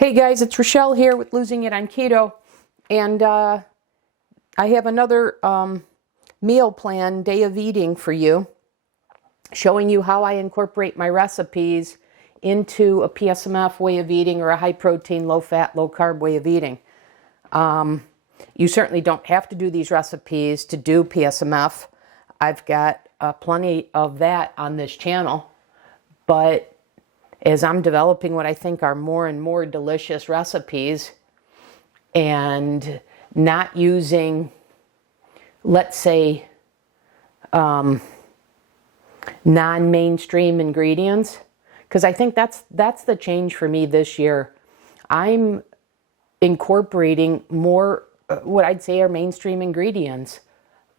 Hey guys, it's Rochelle here with Losing It on Keto, and I have another meal plan, day of eating for you, showing you how I incorporate my recipes into a PSMF way of eating or a high protein, low fat, low carb way of eating. You certainly don't have to do these recipes to do PSMF. I've got plenty of that on this channel, but as I'm developing what I think are more and more delicious recipes and not using, let's say, non-mainstream ingredients, because I think that's the change for me this year. I'm incorporating more what I'd say are mainstream ingredients,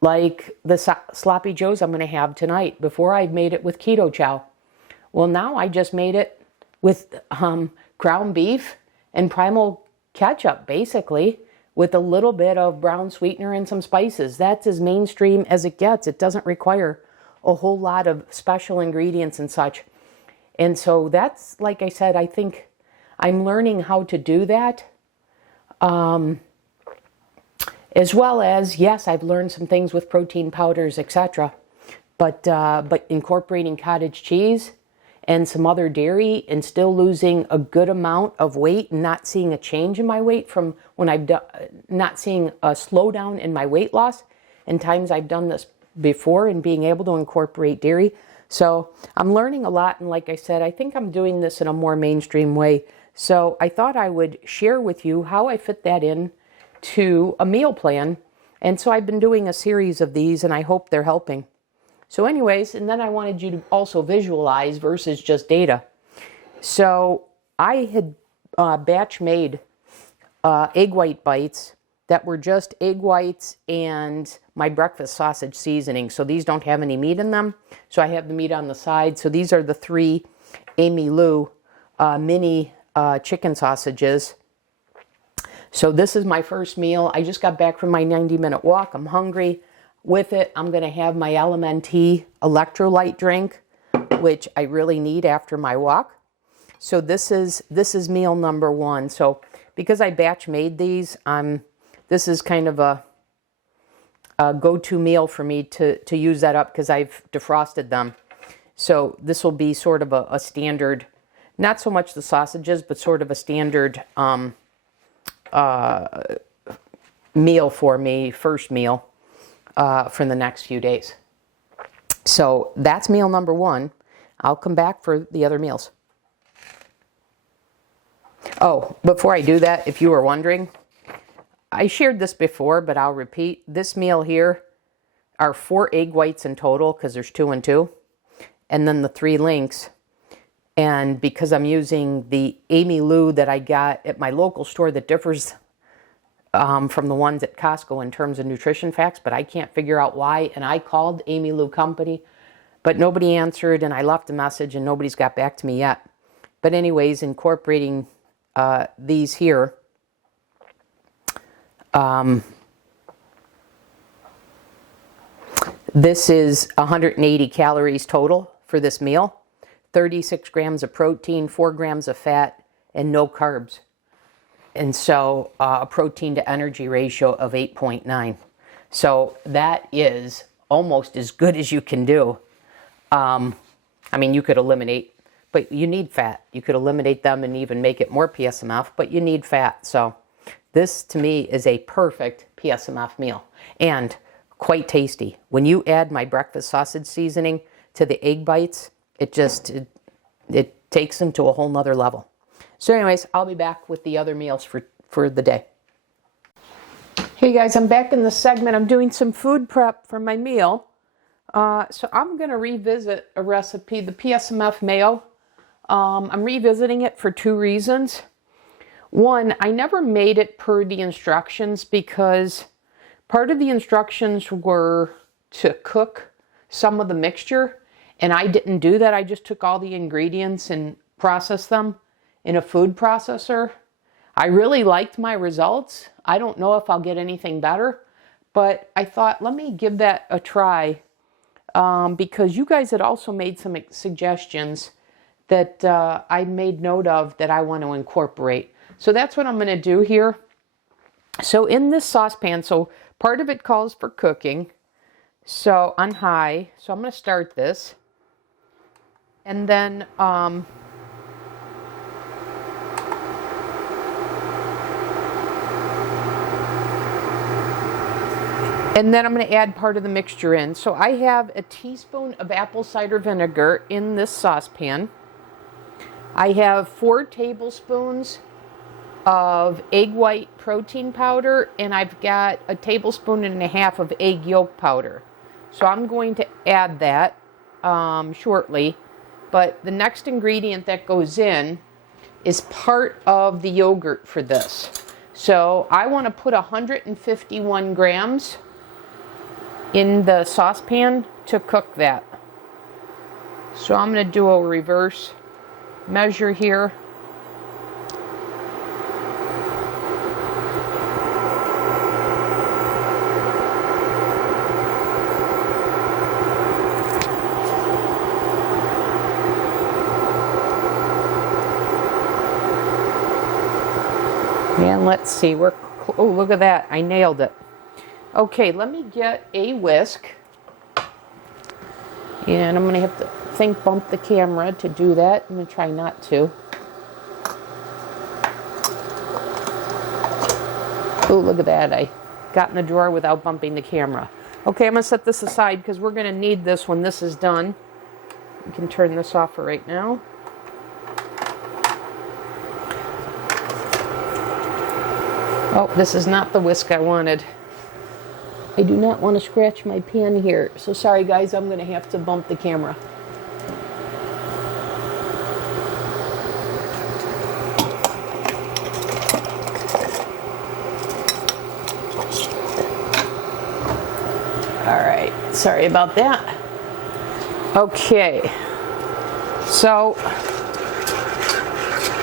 like the sloppy joes I'm going to have tonight. Before I've made it with keto chow. Well, now I just made it with ground beef and primal ketchup, basically, with a little bit of brown sweetener and some spices. That's as mainstream as it gets. It doesn't require a whole lot of special ingredients and such. And so that's, like I said, I think I'm learning how to do that. As well as, yes, I've learned some things with protein powders, etc. But incorporating cottage cheese and some other dairy and still losing a good amount of weight and not seeing a change in my weight from when I've done, not seeing a slowdown in my weight loss and times I've done this before, and being able to incorporate dairy. So I'm learning a lot, and like I said, I think I'm doing this in a more mainstream way. So I thought I would share with you how I fit that in to a meal plan. And so I've been doing a series of these, and I hope they're helping. So anyways, and then I wanted you to also visualize versus just data. So I had batch made egg white bites that were just egg whites and my breakfast sausage seasoning. So these don't have any meat in them. So I have the meat on the side. So these are the 3 AmyLu mini chicken sausages. So this is my first meal. I just got back from my 90-minute walk. I'm hungry. With it, I'm going to have my LMNT electrolyte drink, which I really need after my walk. So this is meal number 1. So because I batch made these, this is kind of a go-to meal for me to use that up because I've defrosted them. So this will be sort of a standard, not so much the sausages, but sort of a standard meal for me, first meal. For the next few days. So that's meal number 1. I'll come back for the other meals. Oh, before I do that, if you were wondering, I shared this before, but I'll repeat. This meal here are 4 egg whites in total, because there's 2 and 2, and then the 3 links. And because I'm using the AmyLu that I got at my local store that differs from the ones at Costco in terms of nutrition facts, but I can't figure out why. And I called AmyLu company, but nobody answered, and I left a message and nobody's got back to me yet. But anyways, incorporating these here, this is 180 calories total for this meal, 36 grams of protein, 4 grams of fat, and no carbs. And so a protein to energy ratio of 8.9. So that is almost as good as you can do. I mean, you could eliminate, but you need fat. You could eliminate them and even make it more PSMF, but you need fat. So this to me is a perfect PSMF meal and quite tasty. When you add my breakfast sausage seasoning to the egg bites, it takes them to a whole nother level. So anyways, I'll be back with the other meals for the day. Hey guys, I'm back in the segment. I'm doing some food prep for my meal. So I'm going to revisit a recipe, the PSMF Mayo. I'm revisiting it for 2 reasons. One, I never made it per the instructions because part of the instructions were to cook some of the mixture, and I didn't do that. I just took all the ingredients and processed them in a food processor. I really liked my results. I don't know if I'll get anything better, but I thought, let me give that a try because you guys had also made some suggestions that I made note of that I want to incorporate. So that's what I'm going to do here. So in this saucepan, so part of it calls for cooking, so on high. So I'm going to start this. And then I'm going to add part of the mixture in. So I have a teaspoon of apple cider vinegar in this saucepan. I have 4 tablespoons of egg white protein powder, and I've got a tablespoon and a half of egg yolk powder. So I'm going to add that shortly. But the next ingredient that goes in is part of the yogurt for this. So I want to put 151 grams in the saucepan to cook that. So I'm going to do a reverse measure here. And let's see, oh, look at that, I nailed it. Okay, let me get a whisk. And I'm going to have to bump the camera to do that. I'm going to try not to. Oh, look at that, I got in the drawer without bumping the camera. Okay, I'm going to set this aside because we're going to need this when this is done. We can turn this off for right now. Oh, this is not the whisk I wanted. I do not want to scratch my pan here. So sorry guys, I'm going to have to bump the camera. All right, sorry about that. Okay, so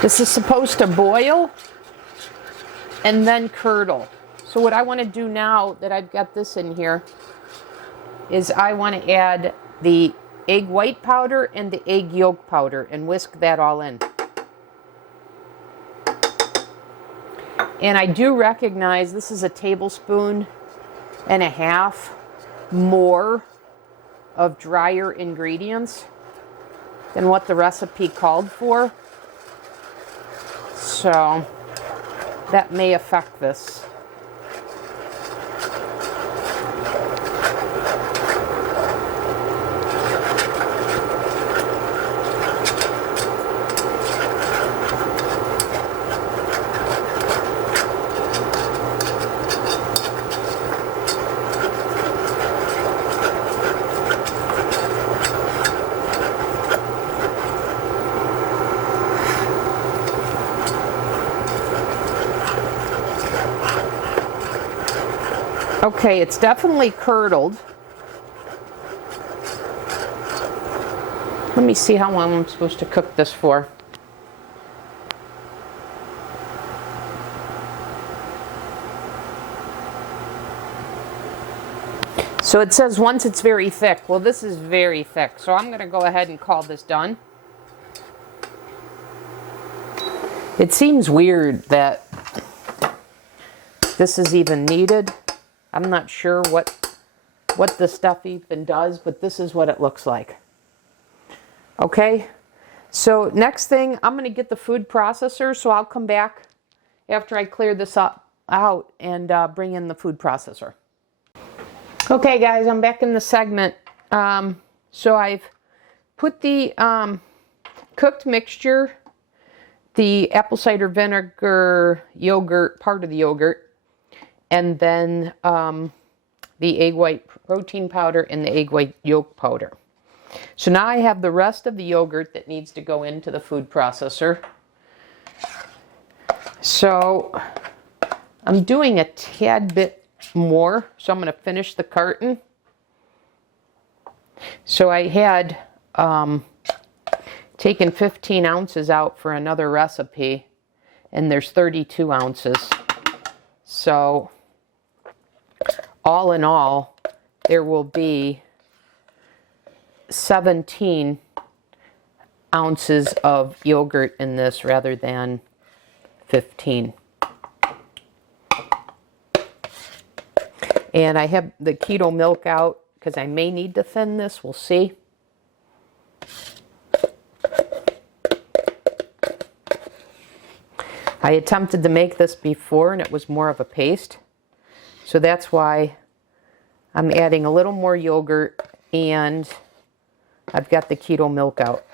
this is supposed to boil and then curdle. So what I want to do now that I've got this in here is I want to add the egg white powder and the egg yolk powder and whisk that all in. And I do recognize this is a tablespoon and a half more of drier ingredients than what the recipe called for. So that may affect this. Okay, it's definitely curdled. Let me see how long I'm supposed to cook this for. So it says once it's very thick. Well, this is very thick, so I'm going to go ahead and call this done. It seems weird that this is even needed. I'm not sure what this stuff even does, but this is what it looks like. Okay, so next thing, I'm going to get the food processor, so I'll come back after I clear this out and bring in the food processor. Okay guys, I'm back in the segment. So I've put the cooked mixture, the apple cider vinegar yogurt, part of the yogurt, and then the egg white protein powder and the egg white yolk powder. So now I have the rest of the yogurt that needs to go into the food processor. So I'm doing a tad bit more, so I'm going to finish the carton. So I had taken 15 ounces out for another recipe, and there's 32 ounces. So all in all, there will be 17 ounces of yogurt in this rather than 15. And I have the keto milk out because I may need to thin this. We'll see. I attempted to make this before and it was more of a paste. So that's why I'm adding a little more yogurt and I've got the keto milk out.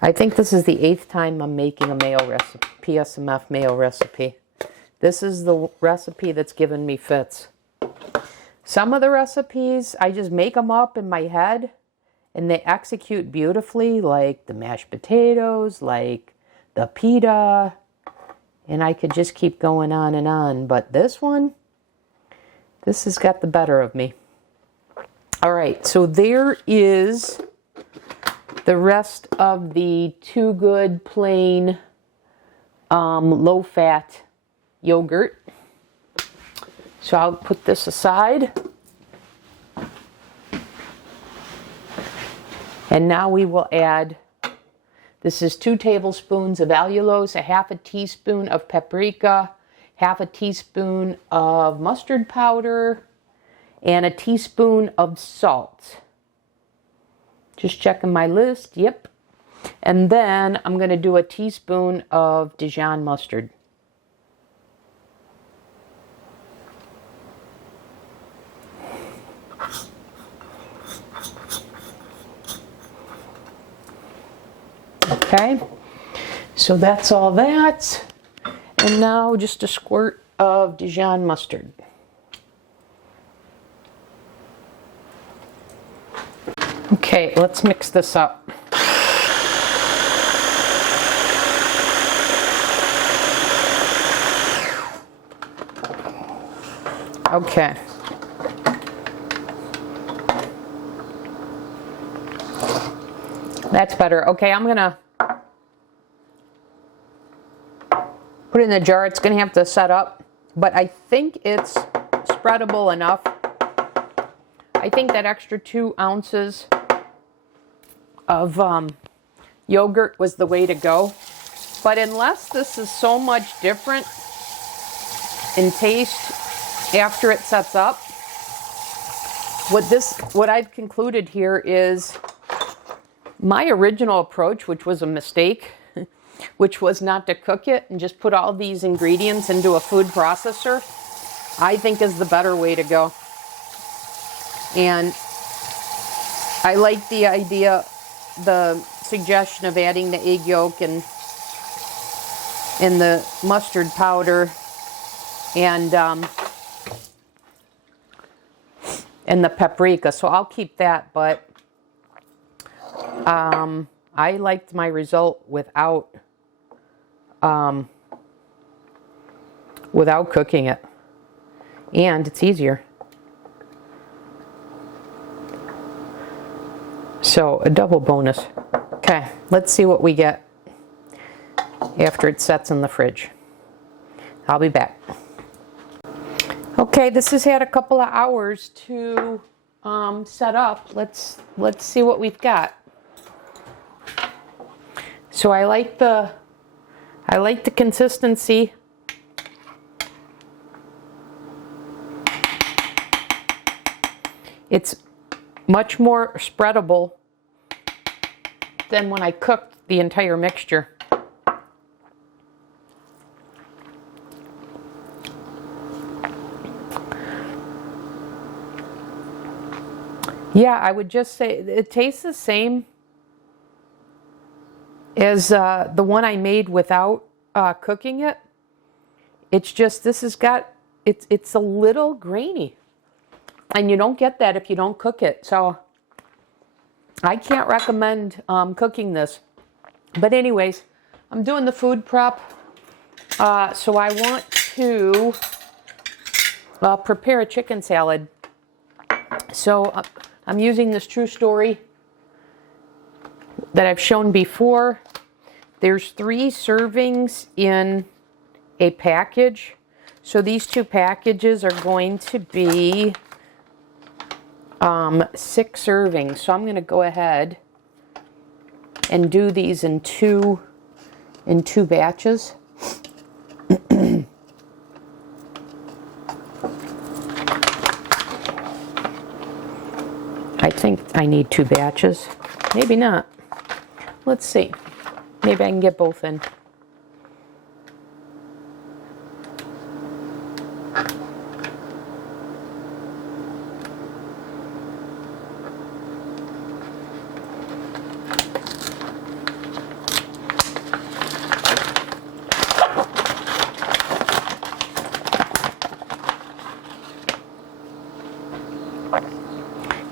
I think this is the 8th time I'm making a mayo recipe, PSMF mayo recipe. This is the recipe that's given me fits. Some of the recipes, I just make them up in my head and they execute beautifully, like the mashed potatoes, like the pita, and I could just keep going on and on. But this one, this has got the better of me. All right, so there is the rest of the Too Good plain low-fat yogurt. So I'll put this aside. And now we will add, this is 2 tablespoons of allulose, a half a teaspoon of paprika, half a teaspoon of mustard powder, and a teaspoon of salt. Just checking my list, yep. And then I'm going to do a teaspoon of Dijon mustard. Okay, so that's all that. And now just a squirt of Dijon mustard. Okay, let's mix this up. Okay. That's better. Okay, I'm gonna put it in the jar. It's gonna have to set up, but I think it's spreadable enough. I think that extra 2 ounces of yogurt was the way to go. But unless this is so much different in taste after it sets up, what I've concluded here is my original approach, which was a mistake, which was not to cook it and just put all these ingredients into a food processor, I think is the better way to go. And I like the idea, the suggestion of adding the egg yolk and the mustard powder and the paprika. So I'll keep that, but I liked my result without cooking it, and it's easier. So a double bonus. Okay, let's see what we get after it sets in the fridge. I'll be back. Okay, this has had a couple of hours to set up. Let's see what we've got. So I like the consistency. It's much more spreadable than when I cooked the entire mixture. Yeah, I would just say it tastes the same as the one I made without cooking it. It's just it's a little grainy. And you don't get that if you don't cook it. So I can't recommend cooking this. But anyways, I'm doing the food prep. So I want to prepare a chicken salad. So I'm using this True Story that I've shown before. There's 3 servings in a package. So these 2 packages are going to be 6 servings. So I'm going to go ahead and do these in two batches. I think I need 2 batches. Maybe not. Let's see. Maybe I can get both in.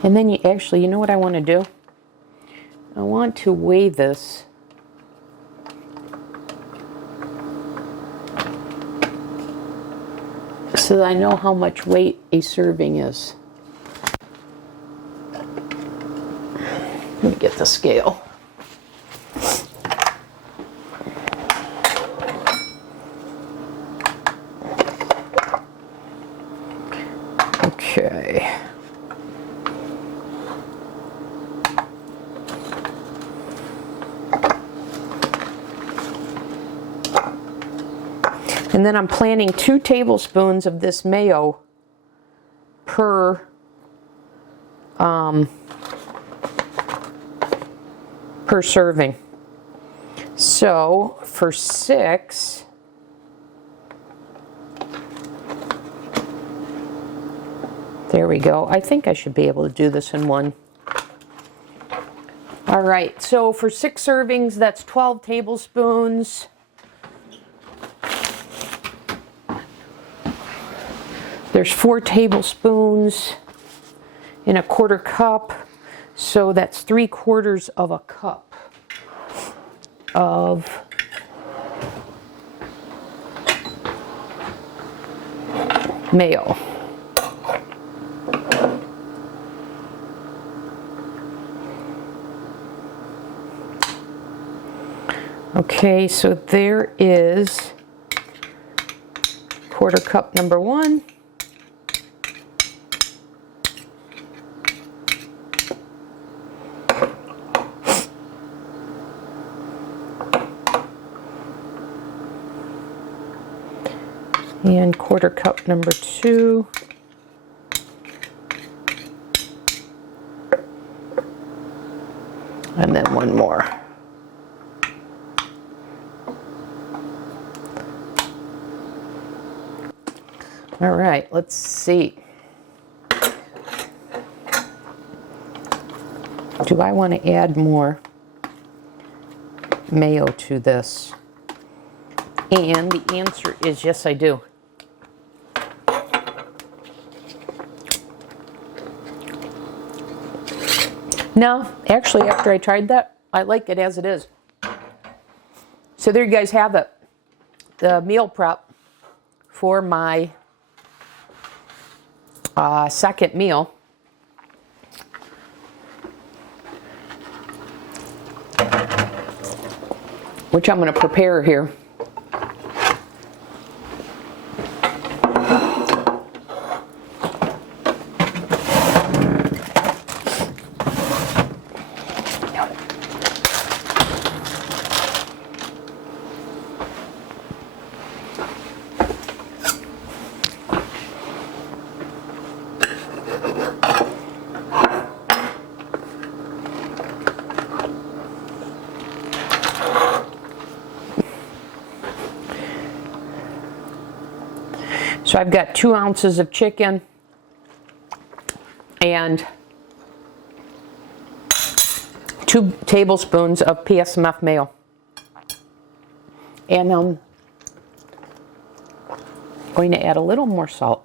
And then you know what I want to do? I want to weigh this so that I know how much weight a serving is. Let me get the scale. Okay. And then I'm planning 2 tablespoons of this mayo per serving. So for 6, there we go. I think I should be able to do this in one. All right, so for 6 servings, that's 12 tablespoons. There's 4 tablespoons in a 1/4 cup, so that's 3/4 of a cup of mayo. Okay, so there is 1/4 cup number 1. And 1/4 cup number 2. And then 1 more. All right, let's see. Do I want to add more mayo to this? And the answer is yes, I do. No, actually, after I tried that, I like it as it is. So there you guys have it. The meal prep for my second meal. Which I'm going to prepare here. So I've got 2 ounces of chicken and 2 tablespoons of PSMF mayo. And I'm going to add a little more salt.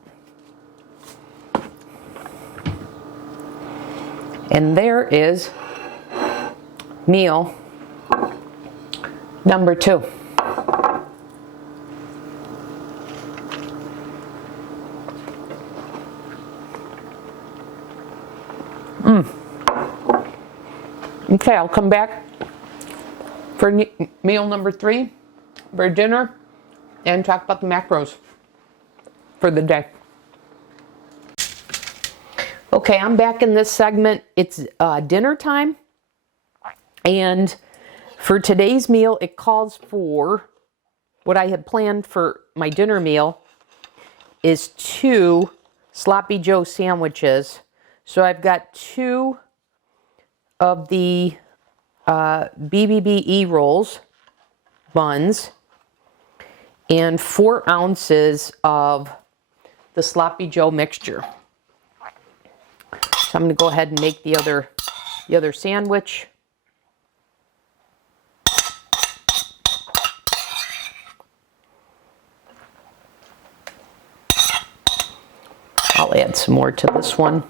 And there is meal number 2. Okay, I'll come back for meal number 3 for dinner and talk about the macros for the day. Okay, I'm back in this segment. It's dinner time, and For today's meal, it calls for, what I had planned for my dinner meal is 2 Sloppy Joe sandwiches. So I've got 2 of the BBBE rolls, buns, and 4 ounces of the Sloppy Joe mixture. So I'm going to go ahead and make the other sandwich. I'll add some more to this one.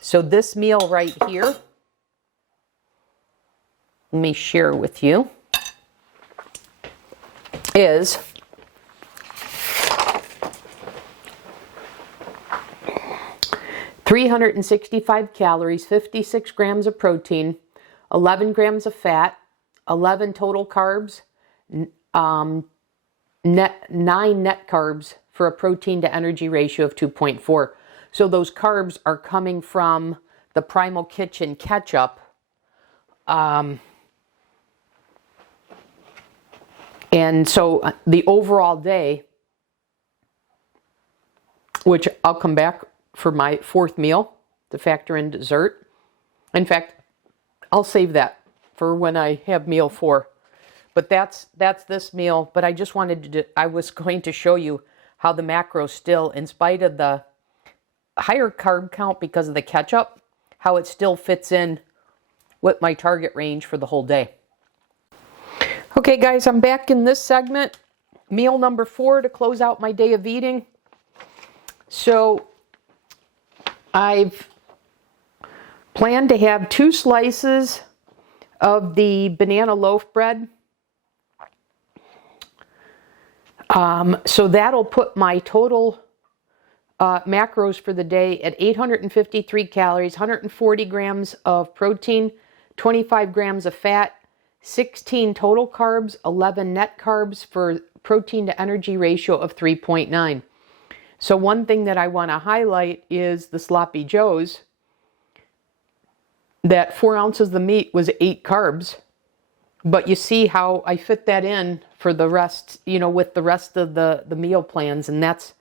So this meal right here, let me share with you, is (365 calories, 56 grams of protein, 11 grams of fat, 11 total carbs, 9 net carbs for a protein to energy ratio of 2.4. So those carbs are coming from the Primal Kitchen ketchup. And so the overall day, which I'll come back for my 4th meal to factor in dessert. In fact, I'll save that for when I have meal 4. But that's this meal. But I just wanted to, I was going to show you how the macros still, in spite of the higher carb count because of the ketchup, how it still fits in with my target range for the whole day. Okay guys, I'm back in this segment, meal number 4 to close out my day of eating. So I've planned to have 2 slices of the banana loaf bread. So that'll put my total macros for the day at 853 calories, 140 grams of protein, 25 grams of fat, 16 total carbs, 11 net carbs for protein to energy ratio of 3.9. So one thing that I want to highlight is the Sloppy Joes. That 4 ounces of the meat was 8 carbs. But you see how I fit that in for the rest, you know, with the rest of the meal plans. And that's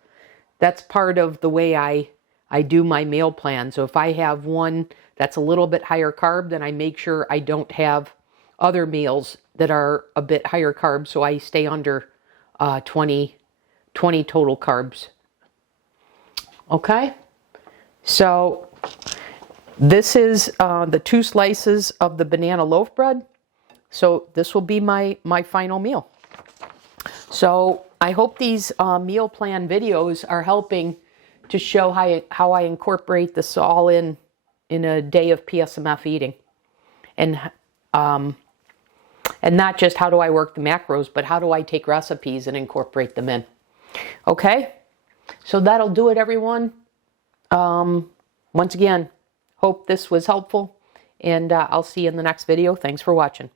part of the way I do my meal plan. So if I have one that's a little bit higher carb, then I make sure I don't have other meals that are a bit higher carb, so I stay under 20 total carbs. Okay, so this is the 2 slices of the banana loaf bread. So this will be my final meal. So I hope these meal plan videos are helping to show how I incorporate this all in a day of PSMF eating. And not just how do I work the macros, but how do I take recipes and incorporate them in. Okay, so that'll do it, everyone. Once again, hope this was helpful, and I'll see you in the next video. Thanks for watching.